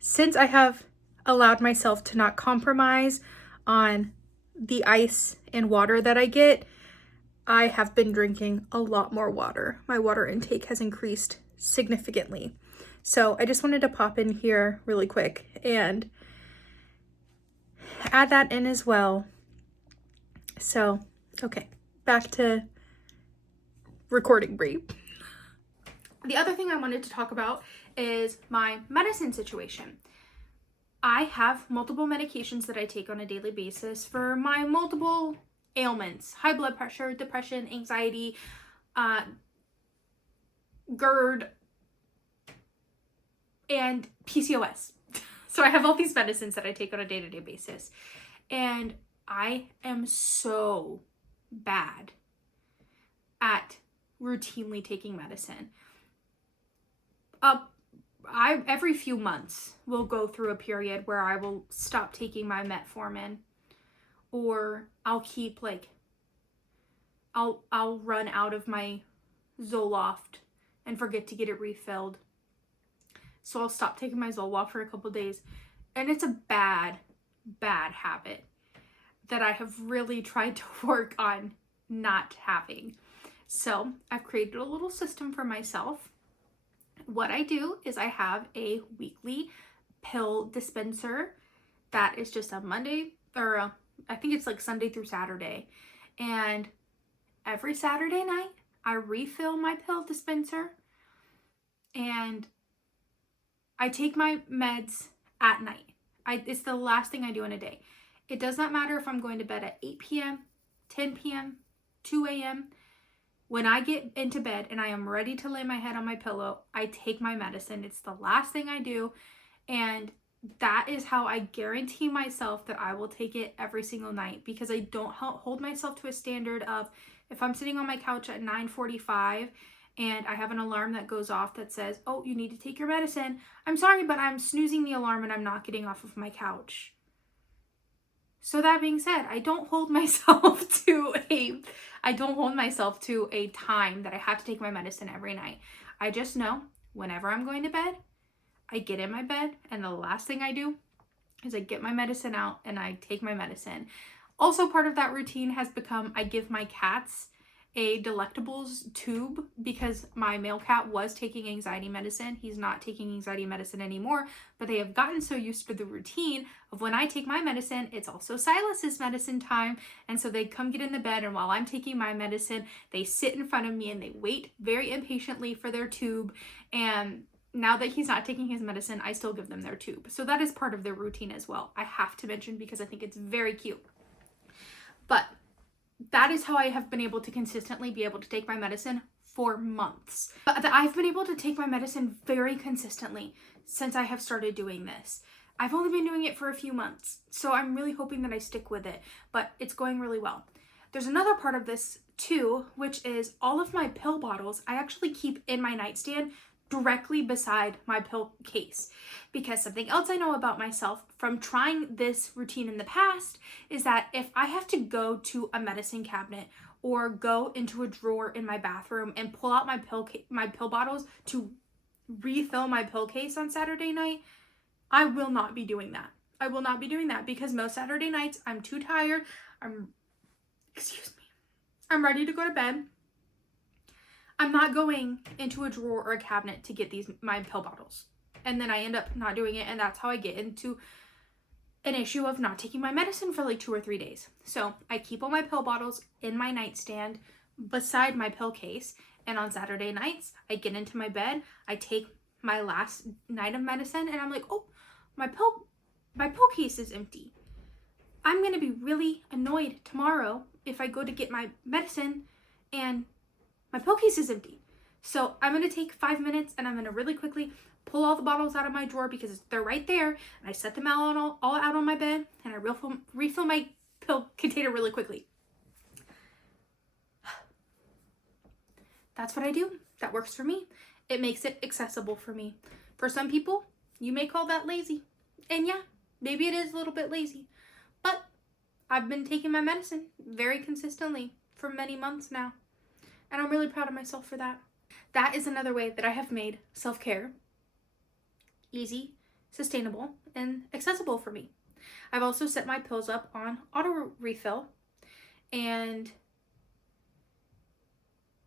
since I have allowed myself to not compromise on the ice and water that I get, I have been drinking a lot more water. My water intake has increased significantly. So I just wanted to pop in here really quick and add that in as well. So, okay, back to recording Brie. The other thing I wanted to talk about is my medicine situation. I have multiple medications that I take on a daily basis for my multiple ailments: high blood pressure, depression, anxiety, GERD, and PCOS. So I have all these medicines that I take on a day-to-day basis. And I am so bad at routinely taking medicine. Every few months will go through a period where I will stop taking my metformin, or I'll keep I'll run out of my Zoloft and forget to get it refilled. So I'll stop taking my Zoloft for a couple days. And it's a bad habit that I have really tried to work on not having. So I've created a little system for myself. What I do is I have a weekly pill dispenser that is just a Monday, or I think it's like Sunday through Saturday. And every Saturday night, I refill my pill dispenser, and I take my meds at night. It's the last thing I do in a day. It does not matter if I'm going to bed at 8 p.m., 10 p.m., 2 a.m. When I get into bed and I am ready to lay my head on my pillow, I take my medicine. It's the last thing I do. And that is how I guarantee myself that I will take it every single night, because I don't hold myself to a standard of, if I'm sitting on my couch at 9:45 and I have an alarm that goes off that says, oh, you need to take your medicine. I'm sorry, but I'm snoozing the alarm and I'm not getting off of my couch. So that being said, I don't hold myself to a time that I have to take my medicine every night. I just know whenever I'm going to bed, I get in my bed and the last thing I do is I get my medicine out and I take my medicine. Also, part of that routine has become, I give my cats a Delectables tube, because my male cat was taking anxiety medicine. He's not taking anxiety medicine anymore, but they have gotten so used to the routine of, when I take my medicine, it's also Silas's medicine time. And so they come get in the bed, and while I'm taking my medicine, they sit in front of me and they wait very impatiently for their tube. And now that he's not taking his medicine, I still give them their tube. So that is part of their routine as well. I have to mention, because I think it's very cute. But that is how I have been able to consistently be able to take my medicine for months. But I've been able to take my medicine very consistently since I have started doing this. I've only been doing it for a few months, so I'm really hoping that I stick with it, but it's going really well. There's another part of this too, which is all of my pill bottles I actually keep in my nightstand directly beside my pill case, because something else I know about myself from trying this routine in the past is that if I have to go to a medicine cabinet or go into a drawer in my bathroom and pull out my pill bottles to refill my pill case on Saturday night, I will not be doing that. I will not be doing that, because most Saturday nights I'm too tired. I'm ready to go to bed. I'm not going into a drawer or a cabinet to get my pill bottles. And then I end up not doing it, and that's how I get into an issue of not taking my medicine for like 2 or 3 days. So I keep all my pill bottles in my nightstand beside my pill case, and on Saturday nights, I get into my bed, I take my last night of medicine, and I'm like, oh, my pill case is empty. I'm gonna be really annoyed tomorrow if I go to get my medicine and my pill case is empty. So I'm going to take 5 minutes and I'm going to really quickly pull all the bottles out of my drawer, because they're right there. And I set them all out on my bed, and I refill my pill container really quickly. That's what I do. That works for me. It makes it accessible for me. For some people, you may call that lazy. And yeah, maybe it is a little bit lazy. But I've been taking my medicine very consistently for many months now. And I'm really proud of myself for that. That is another way that I have made self-care easy, sustainable, and accessible for me. I've also set my pills up on auto refill. And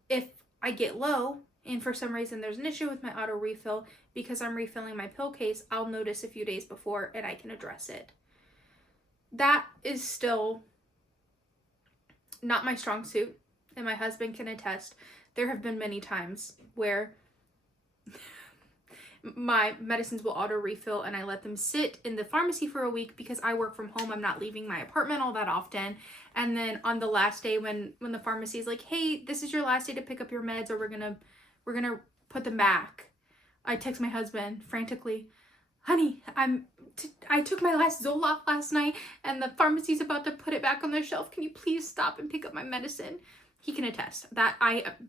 if I get low, and for some reason there's an issue with my auto refill because I'm refilling my pill case, I'll notice a few days before and I can address it. That is still not my strong suit. And my husband can attest, there have been many times where my medicines will auto refill and I let them sit in the pharmacy for a week because I work from home. I'm not leaving my apartment all that often. And then on the last day when the pharmacy is like, hey, this is your last day to pick up your meds, or we're gonna put them back, I text my husband frantically, honey, I took my last Zoloft last night and the pharmacy's about to put it back on the shelf. Can you please stop and pick up my medicine? He can attest that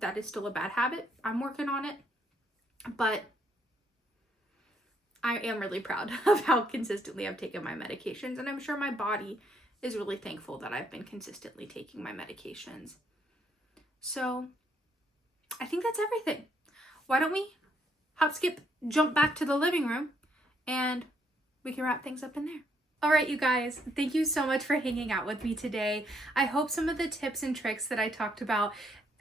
that is still a bad habit. I'm working on it, but I am really proud of how consistently I've taken my medications, and I'm sure my body is really thankful that I've been consistently taking my medications. So I think that's everything. Why don't we hop, skip, jump back to the living room and we can wrap things up in there. All right, you guys, thank you so much for hanging out with me today. I hope some of the tips and tricks that I talked about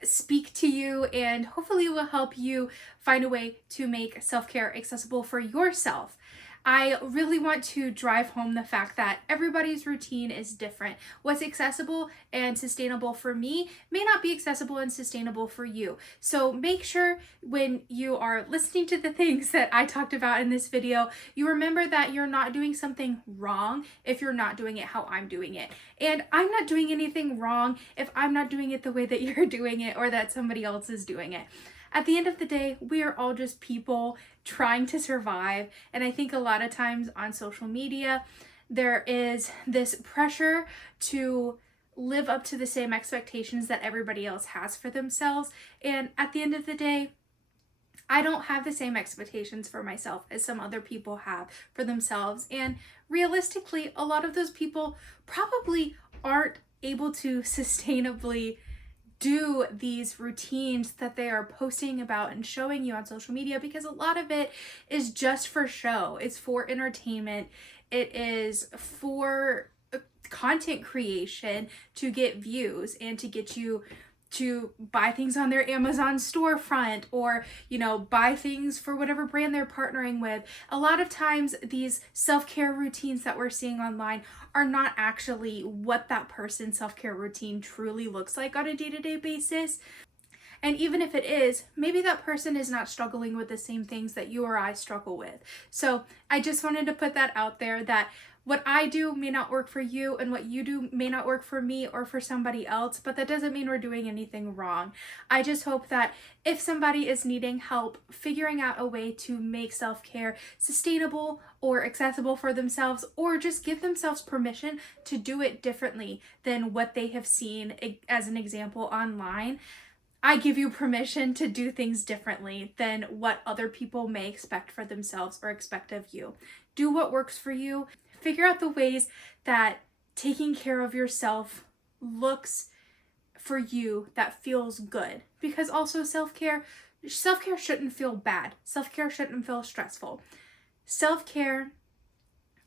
speak to you and hopefully will help you find a way to make self-care accessible for yourself. I really want to drive home the fact that everybody's routine is different. What's accessible and sustainable for me may not be accessible and sustainable for you. So make sure when you are listening to the things that I talked about in this video, you remember that you're not doing something wrong if you're not doing it how I'm doing it. And I'm not doing anything wrong if I'm not doing it the way that you're doing it or that somebody else is doing it. At the end of the day, we are all just people trying to survive. And I think a lot of times on social media, there is this pressure to live up to the same expectations that everybody else has for themselves. And at the end of the day, I don't have the same expectations for myself as some other people have for themselves. And realistically, a lot of those people probably aren't able to sustainably do these routines that they are posting about and showing you on social media, because a lot of it is just for show. It's for entertainment. It is for content creation to get views and to get you to buy things on their Amazon storefront, or, you know, buy things for whatever brand they're partnering with. A lot of times these self-care routines that we're seeing online are not actually what that person's self-care routine truly looks like on a day-to-day basis. And even if it is, maybe that person is not struggling with the same things that you or I struggle with. So I just wanted to put that out there, that what I do may not work for you and what you do may not work for me or for somebody else, but that doesn't mean we're doing anything wrong. I just hope that if somebody is needing help figuring out a way to make self-care sustainable or accessible for themselves, or just give themselves permission to do it differently than what they have seen as an example online, I give you permission to do things differently than what other people may expect for themselves or expect of you. Do what works for you. Figure out the ways that taking care of yourself looks for you that feels good. Because also self-care shouldn't feel bad. Self-care shouldn't feel stressful. Self-care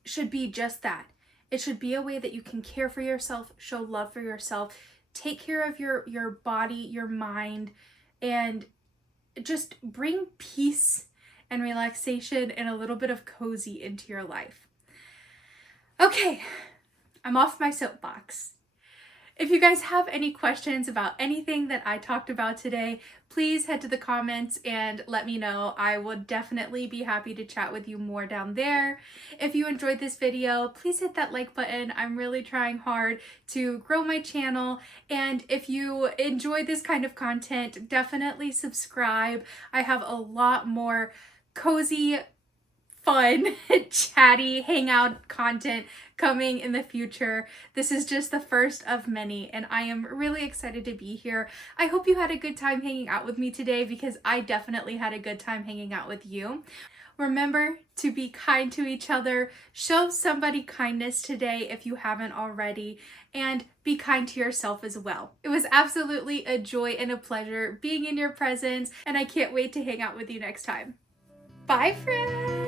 should be just that. It should be a way that you can care for yourself, show love for yourself, take care of your body, your mind, and just bring peace and relaxation and a little bit of cozy into your life. Okay, I'm off my soapbox. If you guys have any questions about anything that I talked about today, please head to the comments and let me know. I will definitely be happy to chat with you more down there. If you enjoyed this video, please hit that like button. I'm really trying hard to grow my channel. And if you enjoy this kind of content, definitely subscribe. I have a lot more cozy, fun, chatty, hangout content coming in the future. This is just the first of many, and I am really excited to be here. I hope you had a good time hanging out with me today, because I definitely had a good time hanging out with you. Remember to be kind to each other. Show somebody kindness today if you haven't already, and be kind to yourself as well. It was absolutely a joy and a pleasure being in your presence, and I can't wait to hang out with you next time. Bye, friends!